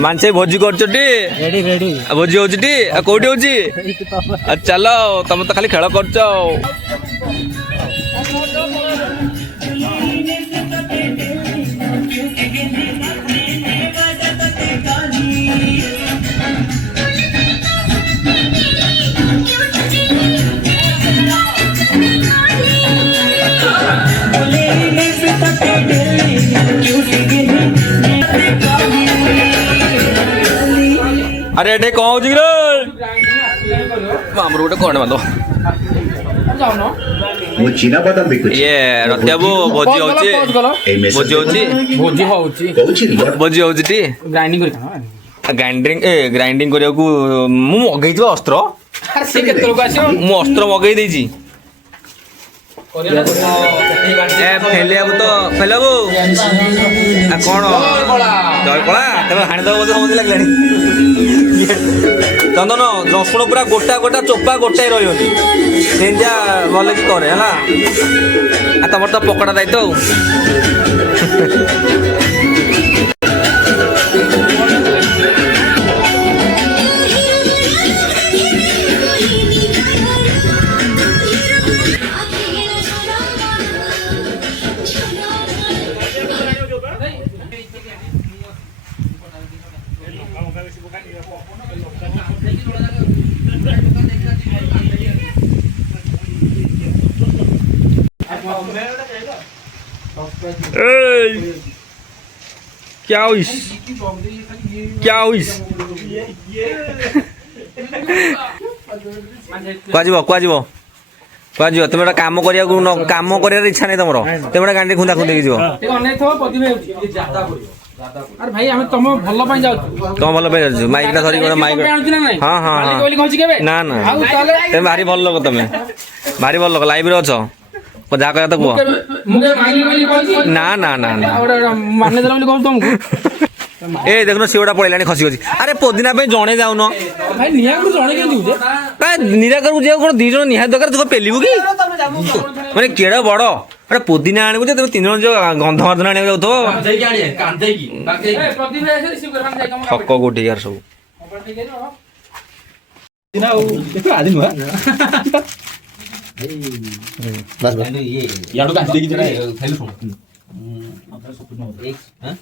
मानसे भोजी करछटी ready ready भोजी होचटी कोठी होची चलो तुम तो खाली खेल करछ अरे एटे कौन होची रे हमरो गोटे कोण बांधो वो चीना बादाम बिकुची ये रत्याबू भोजी होची भोजी होची भोजी होउची कौची भोजी होची टी ग्राइंडिंग करी ग्राइंडिंग करिया को मु मगै दिबो अस्त्र अरे से केतरो को आसियो मु अस्त्र मगै देजी ए फेलियाबू तो फेलाबू आ कोन जय कला तबे हानि दबो तो समझ लागलानी चंदन रसुण पूरा गोटा गोटा चोपा गोटाई रहियोनी सेंजा भले की करे हला आ तमर तो पकड़ा दायित्व क्या हुई कुआ तुम गोटे काम करिया काम कर इच्छा नहीं तुम तुम गोटे गांडी खुंदा खुंदी जीव अरे भाई हम तुम भल पई जाउ तुम भल पे जाऊ माइक टा धरी माइक हाँ हाँ ना ना तुम भारी भल लोक तुम भारी भल लोक लाइव रे अछ जहाँ कह तो कह ना ना ना माने देला बोली कहू तुमको ए देखनो सिओटा पड़ेलानी खसी खसी अरे पोदिना पे जणे जाउनो भाई निया को जणे के दिउ जे निराकर को जे कोन दी जण निहा दरकार तू पेलिबु की माने केडा बड़ अरे पोदिना आनिबु जे तुम तीन जण जो गंध मर्दन आनिबु जाउथो कांदे की आणी कांदे की ए प्रतिभा ऐसे रिसीव करवान जाय कम हक्क गोटी यार सब दिना ओ आदि नुआ बस बस ये याडो का देखि जरा थैलु सुन एक हां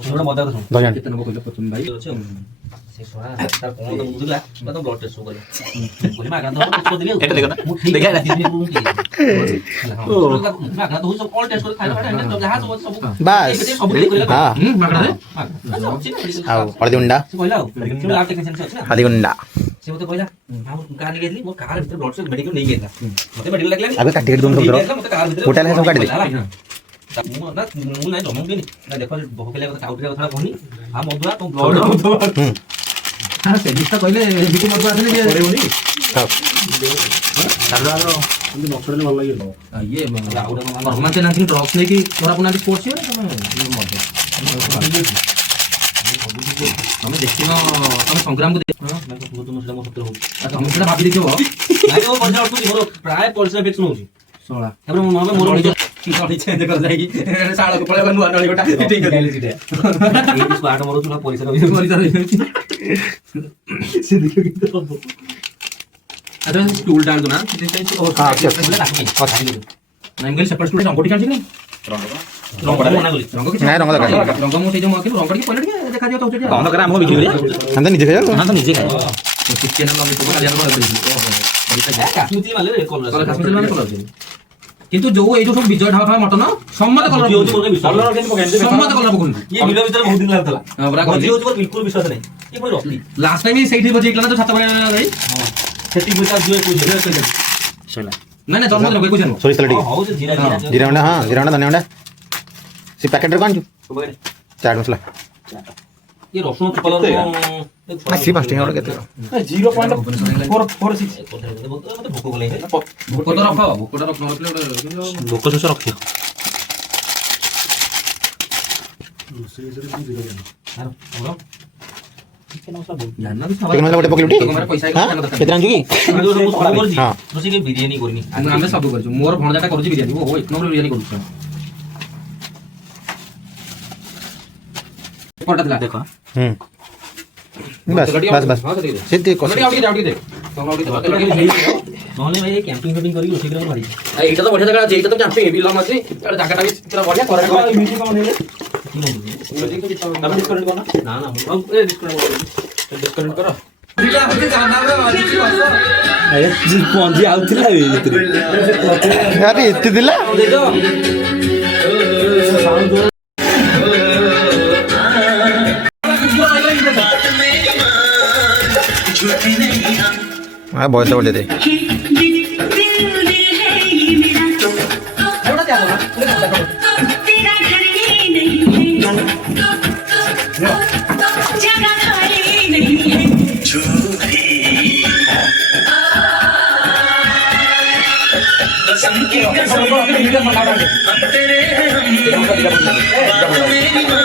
ओसोडा मदा सुन दयान कितन को कहले पचन भाई से सोडा तार कोन तो बुझला मतलब ब्लड टेस्ट करे बोले मा गांधो को दिले एटा देखो ना देखा राती में रूम की ओ मा गांधो सब ऑल टेस्ट करे खाइला तो जहां सब बस हां मा आओ हळदी उंडा से कहला लेकिन लैब टेक्नीशियन से हळदी उंडा से मते कहला हम कार नहीं गेली मोर कार भीतर ब्लड टेस्ट मेडिकल नहीं गेला मते मेडिकल लागला अबे काटी दोन सब मते कार भीतर होटल है सब काट दे मु ना मु नाही जमंग देनी ना देखो बहुकेले କଥା काउटरे କଥା कहनी आ मधुआ तो ब्लड हां से दिस्ता कहले बिटु मधुआ आथले जे परेउनी हां सारदारो तुम नखड़ले ଭଲ लागिलो ये आउडे रोमांच ना ड्रग्स लेकी थोड़ा पुना स्पोर्ट्स है तुम मधु हमें देखिनो हम संग्राम को हां मैं तो तुम सेटा मो सत्य हो हम सेटा भाबी देखिबो नाही वो बजा उठू मोर प्राय पल्स इन्फेक्शन होची सोळा तापर मोर नड़ी चेंज कर जाएगी साळ को पळे नुआ नड़ी गोटा ठीक कर गेली सीटे ये स्पार्ट मोर तुला परिसर से देखियो कि तो अरे स्टूल डाल दो ना और हां अच्छा नाइंगल सेपरेट स्टूल रंगोटी काढी नहीं रंग मना करी नहीं रंग लगा रंग मो से जो मके रंग काढी पलट के देखा दियो तो रंग करा हमको बिजली अंदर नीचे जा हां तो नीचे का चिकन हम तो का जान बड़ा काश्मीरी वाले कलर काश्मीरी वाले कलर किंतु जो ए जो सब विजय ढाबा था मटन सम्मत कलर जो जो कलर केन पकाइन सम्मत कलर पकुन ये बिलो भीतर बहुत दिन लागतला हां बरा गजी हो बिल्कुल विश्वास नहीं ये कोई रखली लास्ट टाइम ही सेठी बजे इकला तो छाता बना भाई सेठी पैसा जो कोई चला ना ना जन्म कोई कुछ सॉरी सलटी हां जो जीरा जीरा जीरा उंडा हां जीरा उंडा धनिया उंडा सी पैकेट रे कांजू चाट मसाला ये रसुन कलर आसी पास्टिंग और केते 0.446 मते भोको गले भोको तो रखो भोको तो रखो भोको शोष रखियो चिकन मसला गोटे पकलुटी केते आंजू की हां रोसी के बिरयानी करनी हम सब करछु मोर भणजाटा करूची बिरयानी ओ एक नंबर बिरयानी करूछु कोटा थला देखो बस बस बस हां से सीधी कोटा आउट दे नहले भाई कैंपिंग फैपिंग करी रोसी कर मारी एटा तो बढ़िया जगह আছে এটা তো ক্যাম্পিং বিল মাছ এটা জায়গাটা भी পুরো बढ़िया করে মিউজিক কোন নেলে মিউজিক তো দিতে হবে ডিসকানেক্ট করনা না না ডিসকানেক্ट करो दिला होते जाना रे वाली बात अरे जी पहुंची आउतला ए भीतर अरे इतने दिला देखो साउंड हाँ बहुत बोल देते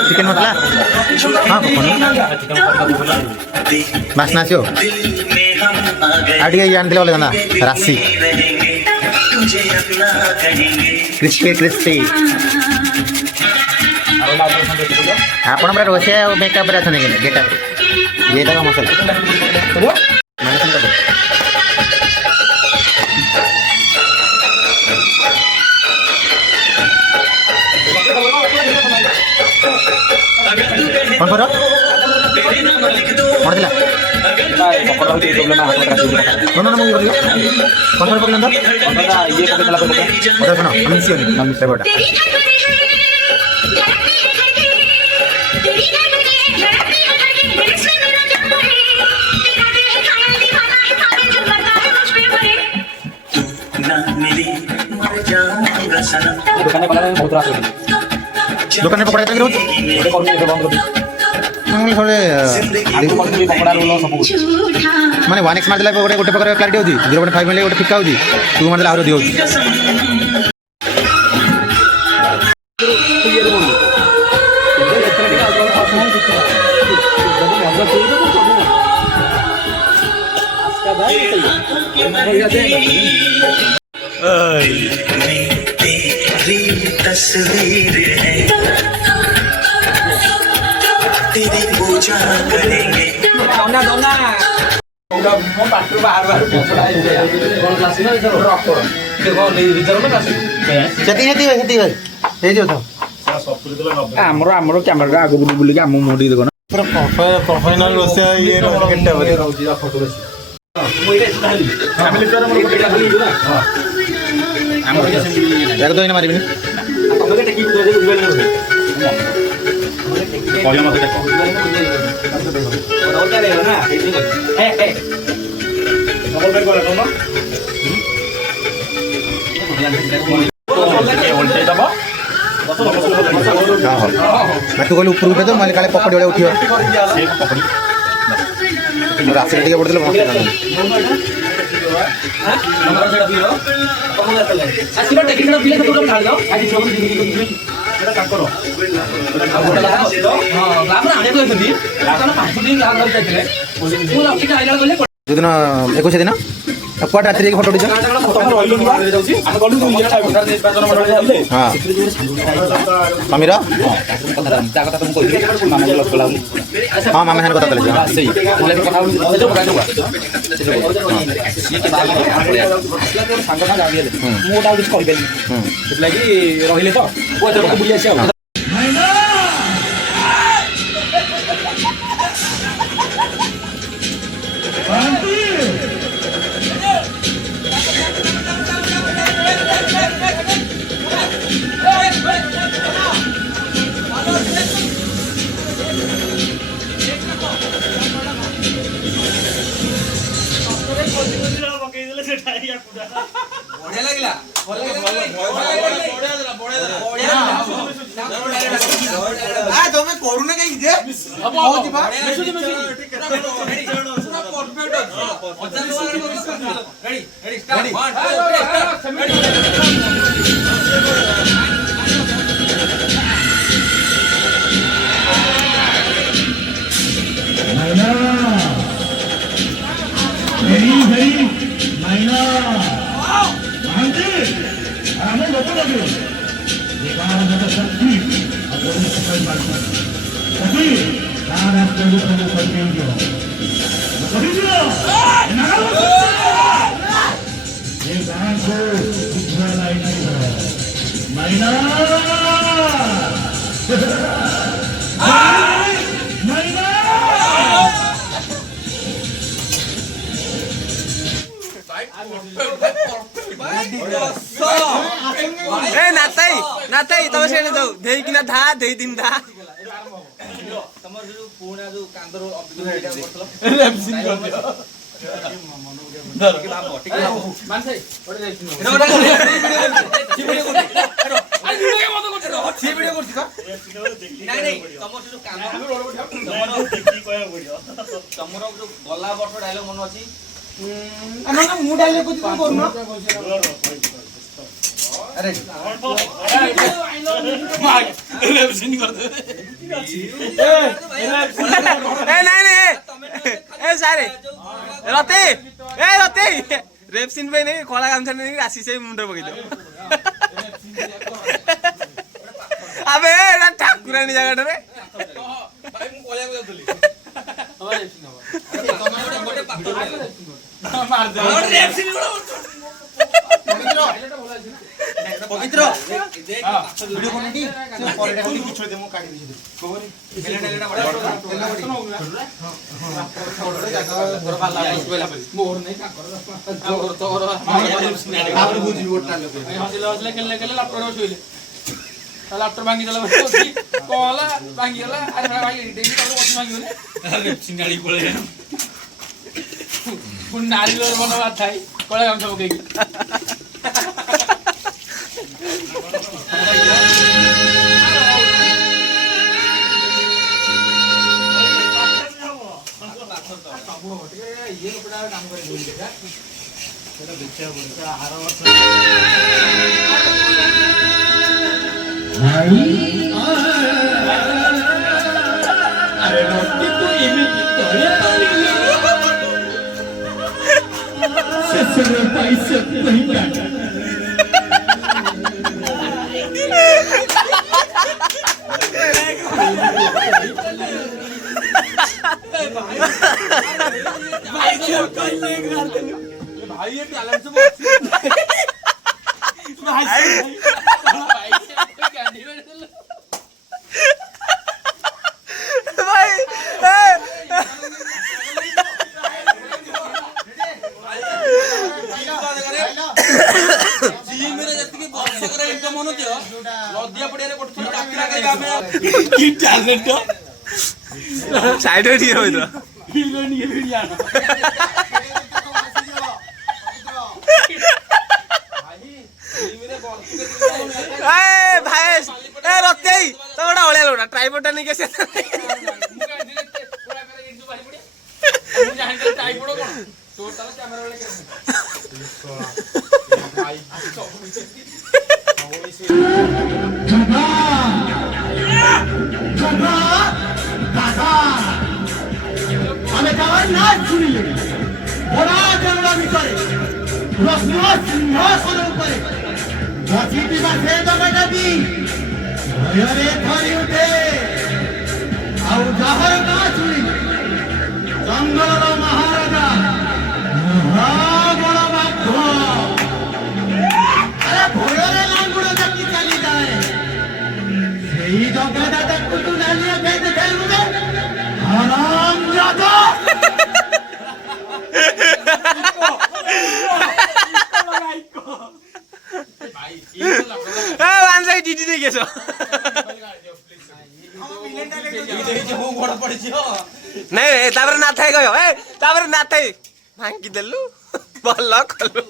चिकन मसला हाँ बासना छो आडिया ये आंटी वाले ना राशि क्रिस्पी क्रिस्पी आपण पर रोसे मेकअप रे अछन गेटअप ये का मसला कौन करो कौन दिला पकड़ा होती प्रॉब्लम है हाथ में ना मुझे बोलिए कौन करो पकड़ अंदर ये पकड़ चला पकड़ उधर सुनो हम इसी होनी हम से बोटा दुकान पकड़ा बहुत रास होती दुकान में पकड़ा रोज थोड़े माने 1x मार देला गोटे गोटे प्रकार क्लैरिटी होती 0.5 मिले गोटे फिका होती 2 मार देला आरो दी होती तस्वीर है तेरी पूजा करेंगे दोना दोना मो पाटू बाहर बाहर पछड़ा है कौन क्लास में इधर रॉक करो देखो रिजर्व में क्लास सेटिंग हेती भाई हे जो था हमरो हमरो कैमरा आगु बुली बुली के हम मोडी देखो ना पूरा प्रोफेशनल रोसे ये केटा बदे फोटो मो इरे स्टाइल फैमिली द्वारा मोर केटा बली ना हां हमरो के सेम एक दो इन मारी बिनी तबे टेकी दे दे उबेल नो कॉलम मत देखो और क्या रे ना ए ए डबल बेड वाला तो ना वोल्टेज दबा हां मैं तो कहले ऊपर उठे तो माले काले पकड़ी वाले उठियो से पकड़ी रास्ते टिके पड़ले मस्त नंबर सेटा पिलो कम ना चले आसीबा टेकी सेटा पिले तो ढाल दो आज सब सेटा का करो हां आपण आने को थी आपण 5 दिन काम कर जाते फुल आपकी आइला गले जो दिन 21 दिन क्वाट रात्रि की फोटो उठियो हां समीरा हां मामा हन कथा तले सही बोले कथा जो सांग ना जाबिले मोटा कुछ कहि बेली लागि रहिले तो ओ जब बुली आसी आ बढ़िया लागला आ तमे करू ना कहीं जे अब होतिबा मेसेज पूरा perfect ready ready start 1 2 Wow! नाथाई तब से जाऊ देइकिना धा देइ दिन धा ତମର ଯୋଉ ପୁରୁଣା ଯୋଉ କାନ୍ଦର ଅଭିଯୋଗ କରୁଥିଲ ତମର ଯୋଉ ଗଲା ବର୍ଷ ଡାଇଲଗ ମନେ ଅଛି ମୁଁ ଡାଇଲଗ କହୁଛି ତମେ କରୁନ अरे नहीं ए सारे रते रेप सीन पे नहीं कला गामछा नहीं राशि से मुंडे पकई दो अबे एटा ठाकुरानी जगह रे भाई मु कोलिया को जातली हमारे रेप सीन गोटे पात्र मार दे रेप सीन पवित्र वीडियो कोनटी से परेटा खाली किछो दे मु काटी दिछि कोरी एलेटा बडा मोर नहीं का कर तोर आवर बुझी वोटा लोग हसले खेलले लैपटॉप छुइले लैपटॉप भांगी देला कोला भांगी गेला अरे भाई डेली तो बस भांगी होले अरे सिंगाड़ी पळे पुन नारी लोर मनवा थाई कोला काम सब केकी ये कपड़ा काम करे बोल देखा सेटा बेचा बोलता हार वर्ष अरे रोटी तो इमिति तोड़े से पैसे नहीं काटा भाई ये टैलेंट से साइड में ठीक है इधर हीरोइन ये वीडियो भाई ए रते तो बड़ा ओळ्या लोडा ट्राइपॉड नहीं कैसे ट्राइपॉड कोन टोटल कैमरा वाले ଆମେ କାହାର ନାଚ ଶୁଣିଲେ ବଡ଼ା ଜଙ୍ଗଲ ଭିତରେ ରତ୍ନ ସିଂହାସନ ଉପରେ ବସିଥିବା ସେ ଜଗତଟି ଭୟରେ ଥରି ଉଠେ ଆଉ ଯାହାର ନାଁ ଶୁଣି ଜଙ୍ଗଲର ମହାରାଜା ମହାବଳ ବାଘ ଆରେ ଭୟରେ ଲାଙ୍ଗୁଡ଼ ଜାକି ଚାଲିଯାଏ ସେଇ ଜଗତ ତାକୁ ତୁ ନାଲିଆ ଖାଇ ଦେଖାଇବୁ ଯେ हराम जादा जीटी नहीं कैसे नहीं तापर ना थाई गयो ए तापर ना थाई भांगी देलु भल कलु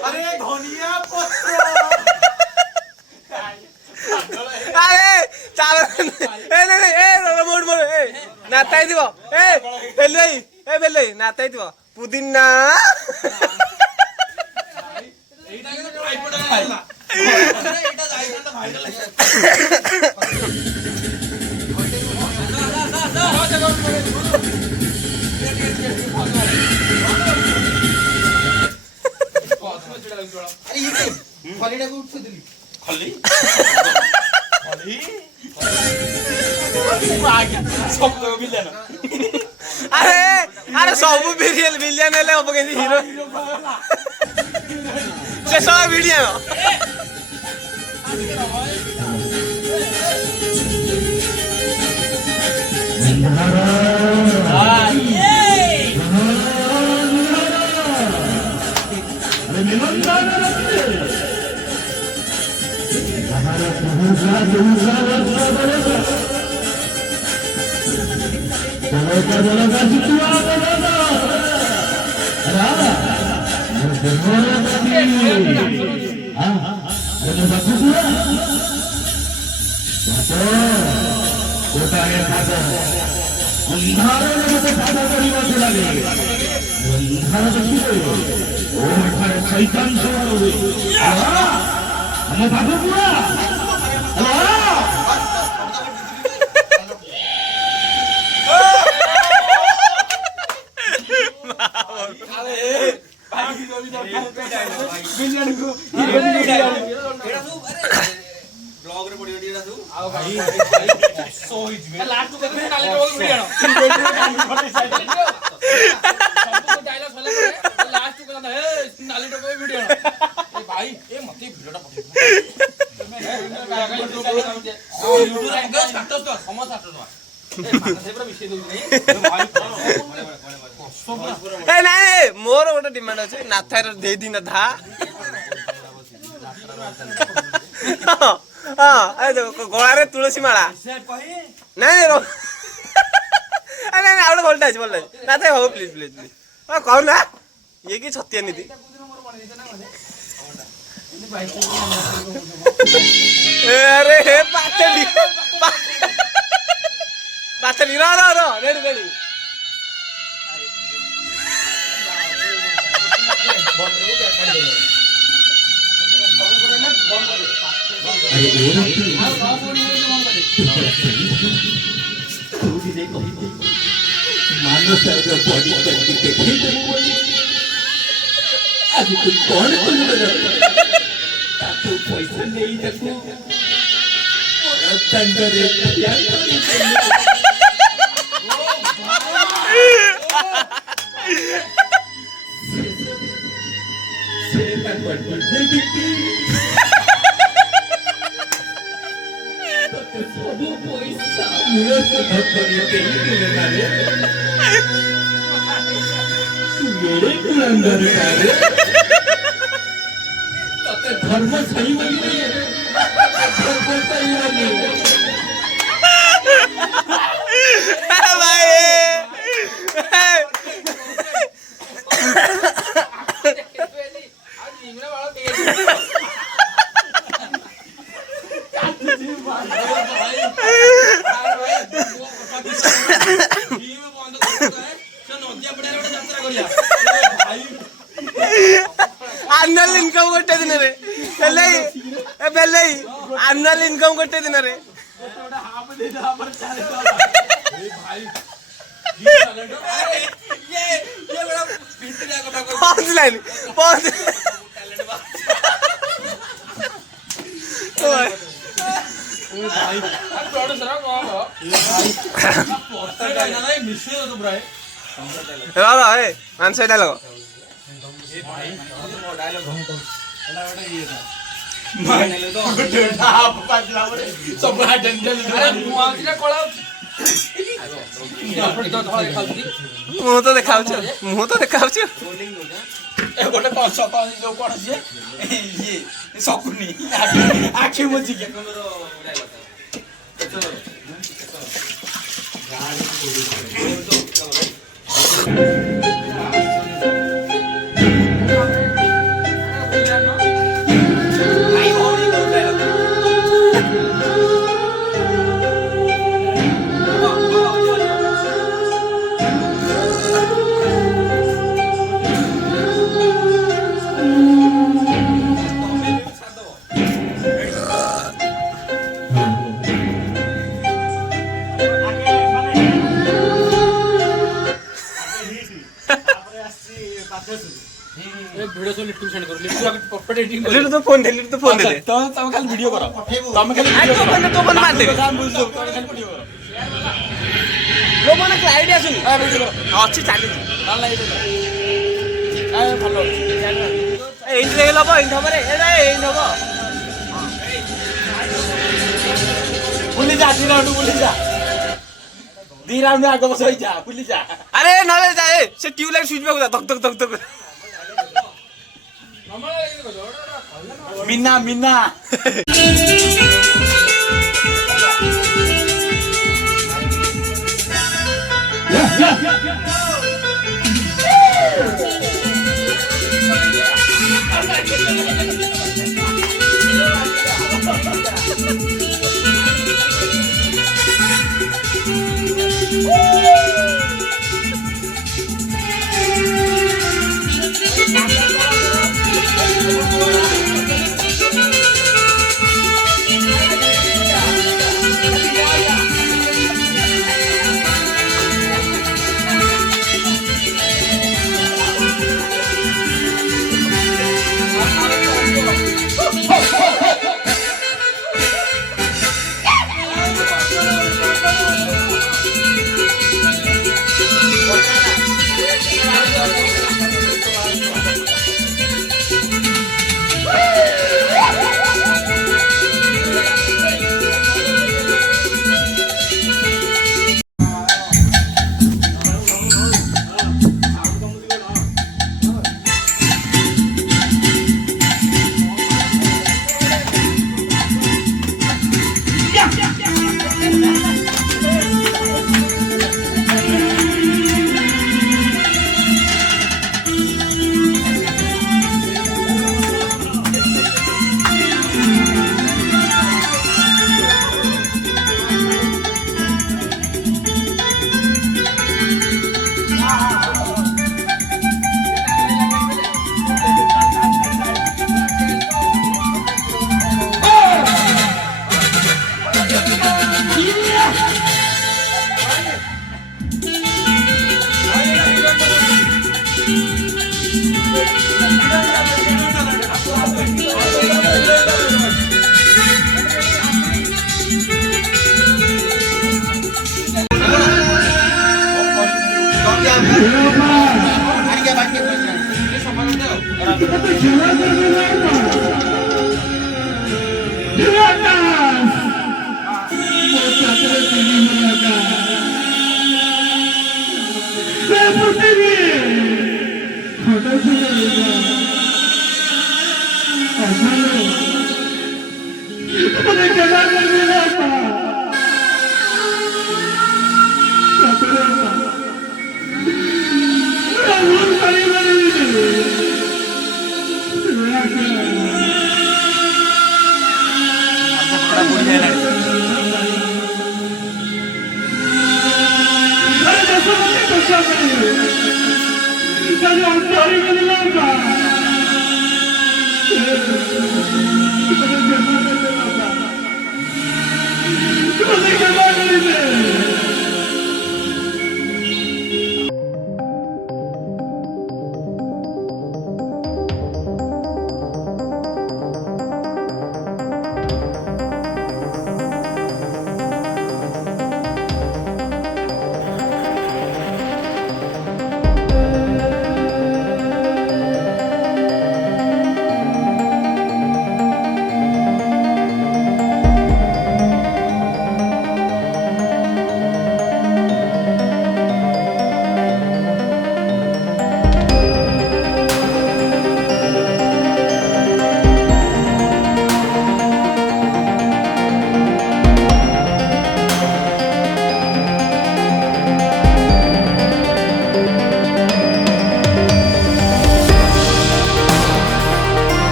अरे धनिया पत्र अरे तापर ए नहीं ए मोड मोड ए नाताई दिबो ए बेलै नाताई दिबो पुदिना আরে আরে সবু ভিলিয়ান হেলে হব কেন হিরো সে সব ভিলিয়ান ନାଇଁ ମୋର ଗୋଟେ ଡିମାଣ୍ଡ ଅଛି ନାଥାର ଦେଇଦି ନାଥା ଗଳାରେ ତୁଳସୀ ମାଳା ନାଇଁ ନାଇଁ ଆଉ ଗୋଟେ ଭଲଟା ଅଛି ନାଥା ହଉ ପ୍ଲିଜ ପ୍ଲିଜ ପ୍ଲିଜ କହୁନା ଇଏ କି ଛତିଆ ନୀତି ଆରେ ହେ ପାଚେଲି ପାଚେଲି ର ରେଡି ରେଡି ଆଜି ତୁ କଣ ତାକୁ ପଇସା ନେଇ ତାକୁ ଦଣ୍ଡରେ ସେ ତାକୁ ସବୁ ପଇସା ମୂଳ ସୁଧ କରି ଦେଇଦେଲେ ନାରେ मेरे कुलंदर तते धर्म सही बोली धर्म सही बोली भाई annual income gotte din re pelle annual income gotte din re पांच लाइन पांच आंसर डायलॉग मुह तो देखाऊ ଗୋଟେ କଣ ଯୋଉ କଣ ସିଏ ଇଏ ସକୁନି ଆଖି ମୁଜିକି ଭିଡିଓ ସବୁ ଲିଟୁ ସେଣ୍ଡ କର ଲିଟୁ ଆଗ ପରଫେକ୍ଟ ଏଡିଟିଂ କର ଲିଟୁ ତ ଫୋନ ଦେ ଲିଟୁ ତ ଫୋନ ଦେ ତ ତମେ ଖାଲି ଭିଡିଓ କର ତମେ ଖାଲି ଆଇ ଭିଡିଓ କର ତ ଫୋନ ମାର ଦେ ତମେ ବୁଝୁ ତମେ ଖାଲି ଭିଡିଓ କର ଲୋ ମନେ କ୍ଲାରିଟି ଆସୁନି ଆ ଭିଡିଓ କର ଅଛି ଚାଲିଛି ଭଲ ଲାଗିଲା ଆ ଭଲ ଅଛି ଏଇଠି ଦେଇ ଲବ ଏଇଠି ହବ ରେ ଏଟା ଏଇଠି ହବ ବୁଲି ଯା 2 ରାଉଣ୍ଡ ବୁଲି ଯା 2 ରାଉଣ୍ଡ ଆଗ ବସ ହେଇ ଯା ବୁଲି ଯା ଆରେ ନଲେ ଯାଏ ସେ ଟ୍ୟୁବ ଲାଇଟ୍ ସୁଇଚ ପାକୁ ଧକ ଧକ ଧକ ଧକ ମିନା ମିନା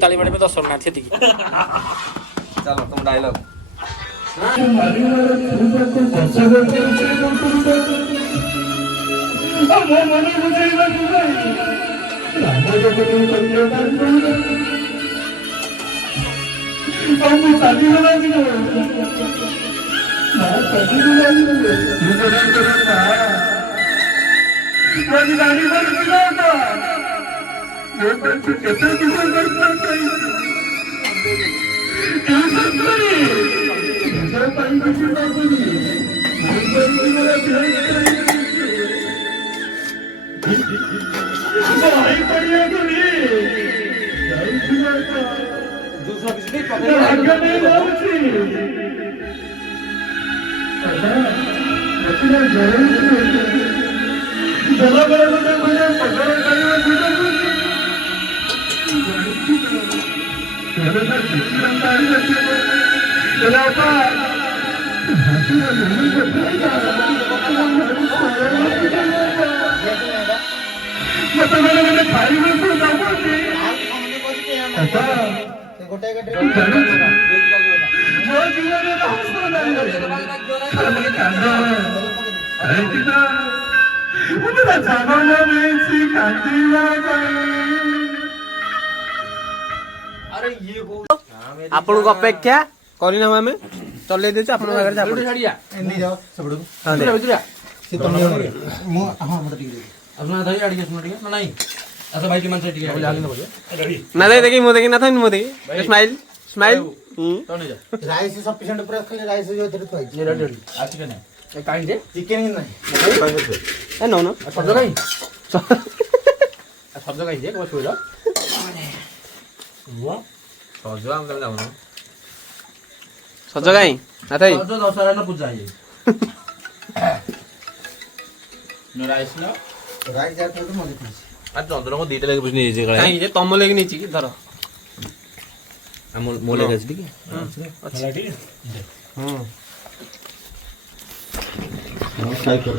ताली बड़े में तो सुनना थी थी चलो तुम डायलॉग आपण को अपेक्षा करिना आमे चले देछ आपण आगे जा छाड़िया नहीं जाओ सबड़ो हां दे भितरिया से तुम मो हां मत ठीक अपना धरी आड़ी के सुन ठीक ना नहीं अच्छा भाई की मन से ठीक है आगे ना बोलिए ना देखि मो देखि ना था मो देखि स्माइल स्माइल तो नहीं जा राइस सफिशिएंट पूरा खाली राइस जो इधर तो ये रेडी रेडी आज चिकन है ये काइन दे चिकन नहीं ए नो नो सब जगह ही सब जगह ही देखो छोड़ वाह ସଜ ଆମ ତାହେଲେ ଯାଉନ सज गाई ना थाई जो दशहरा ना पूजा है नो राइस ना राइस जात तो मजे थी आ ଚନ୍ଦ୍ର କୁ ଦିଟା ଲାଗି ବୁଝି ନେଇଛି କାଳେ काई जे तम लेके नीची की धर ଆମ ମୋ ଲାଗି ଅଛି ଟିକେ खाई कर